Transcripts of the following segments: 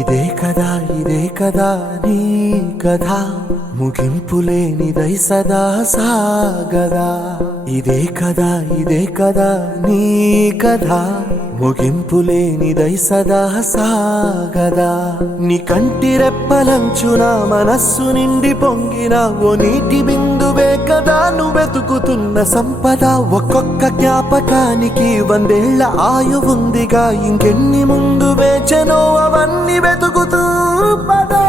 ఇదే కదా నీ కథ ముగింపులేనిదై సదా సాగదా. ఇదే కదా నీ కథ ముగింపులేనిదై సదా సాగదా. నీ కంటి రెప్పలంచున మనస్సు నిండి పొంగిన ఓ నీటి బిందువే కదా నువ్వెతుకుతున్న సంపద. ఒక్కొక్క జ్ఞాపకానికి 100 ఏళ్ల ఆయువుందిగా, ఇంకెన్ని ముందు వేచనో అవన్నీ వెతుకుతూ పదా.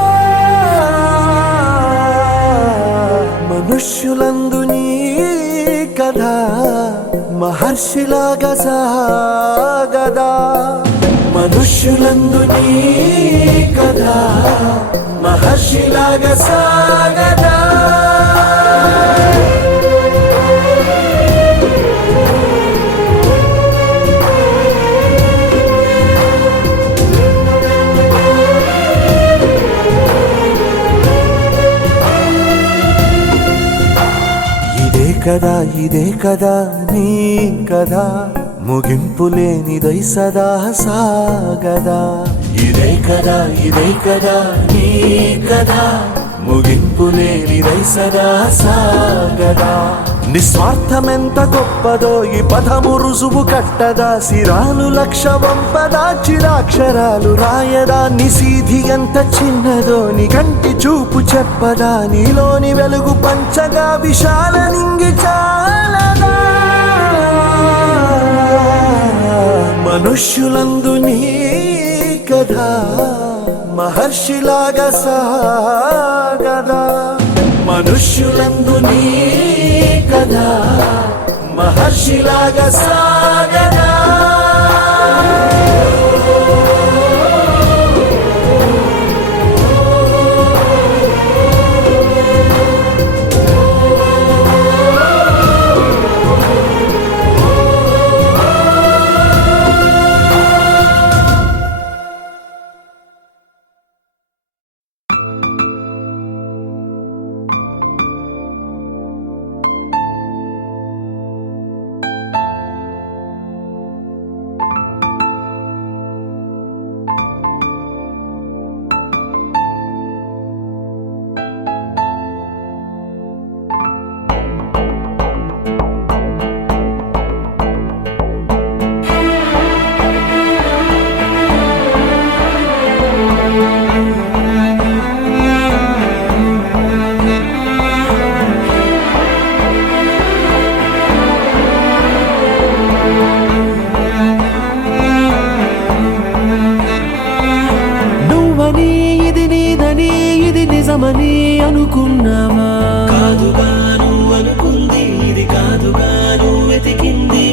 మనుష్యులందు నీ కథ మహర్షిలాగా సాగదా. మనుష్యులందు నీ కథ మహర్షిలాగా సాగదా. ఇదే కదా నీ కథ ముగింపులేనిదై సదా సాగదా. ఇదే కదా నీ కథ ముగింపులేనిదై సదా సాగదా. నిస్వార్థమెంత గొప్పదో ఈ పదము రుజువు కట్టదా. సిరాలు 1,00,000 వంపదా, చిరాక్షరాలు రాయదా. నిశీధి ఎంత చిన్నదో నీ కంటి చూపు చెప్పదా. నీలోని వెలుగు పంచగా విశాల నింగి చాలదా. మనుష్యులందు నీ కథ మహర్షిలాగా సాగదా. మనుష్యులందు నీ కథ మహర్షిలాగా సాగదా. నిజమని అనుకున్నావా? కాదుగాను అనుకుంది, ఇది కాదుగాను వెతికింది.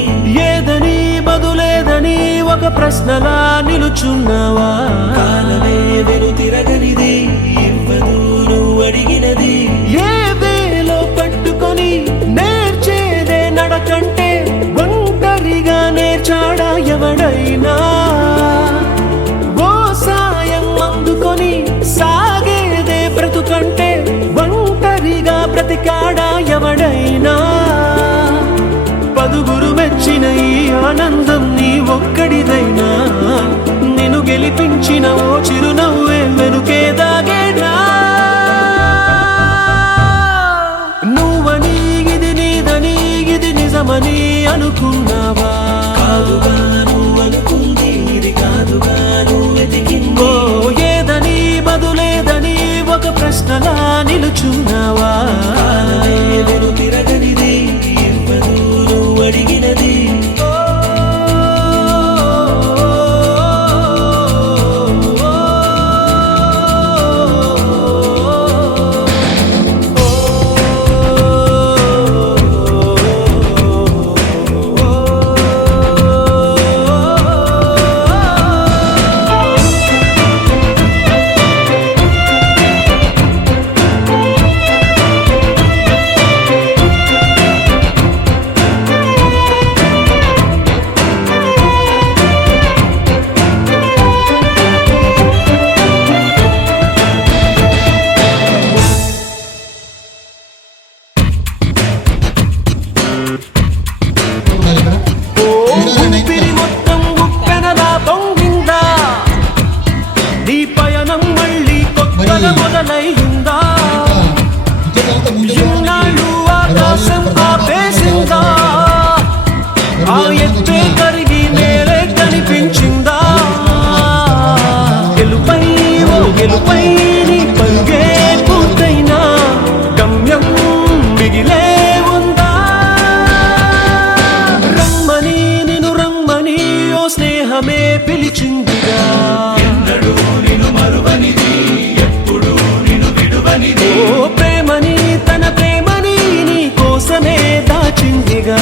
ఏదని బదులేదని ఒక ప్రశ్నలా నిలుచున్నావా? కాలమే వెను తిరగనిది, ఇవ్వదు నువ్వు అడిగినది. ఏ వేలో పట్టుకొని నేర్చేదే నడకంటే ఒంటరిగా నేర్చాడా ఎవడైనా? ఓ సాయం అందుకొని సాగేదే బ్రతుకంటే ఒంటరిగా బ్రతికాడా ఎవడైనా? పదుగురు మెచ్చిన ఈ ఆనందం నీ ఒక్కడిదైనా? నిన్ను గెలిపించిన ఓ చిరునవ్వే వెనుకే దాగేనా? నువ్వని ఇది నీదని, ఇది నిజమని అనుకున్నావా? కాదుగాను అనుకుంది, ఇది కాదుగాను వెతికింది. ఓ ఏదని బదులేదని ఒక ప్రశ్నలా నిలుచున్నావా? కాలమే వెను తిరగనిది, ఇవ్వదు నువ్వు అడిగినది. ఉందిగా. ఎన్నడూ నిన్ను మరువనిది, ఎప్పుడు నిన్ను విడువనిది. ఓ ప్రేమని తన ప్రేమని నీ కోసమే దాచిందిగా.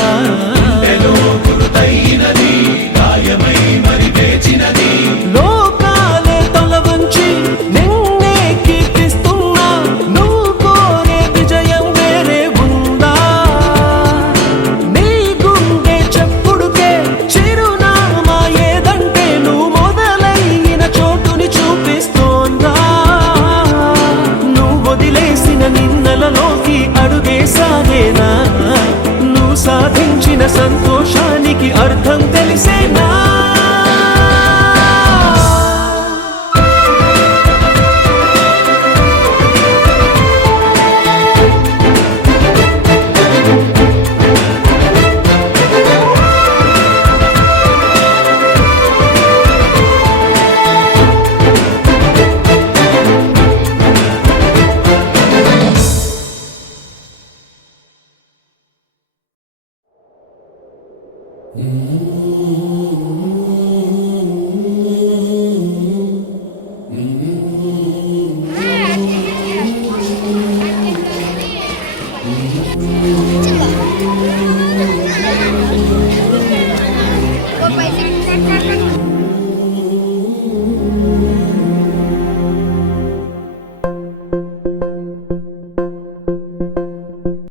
గుండెలో గురుతైనది, గాయమై మరి వేచినది. లోకాలే తల వంచి నిన్నే కీర్తిస్తున్నా, నువ్వు కోరే విజయం వేరే ఉందా? నీ గుండె చెప్పుడుకే చిరునామా ఏదంటే నువ్వు మొదలైన చోటుని చూపిస్తోందా? నువ్వు వదిలేసిన నిన్నలలోకి అడుగేసానేనా? నువ్వు సాధించిన సంతోషానికి అర్థం తెలిసేనా? Kok paisik?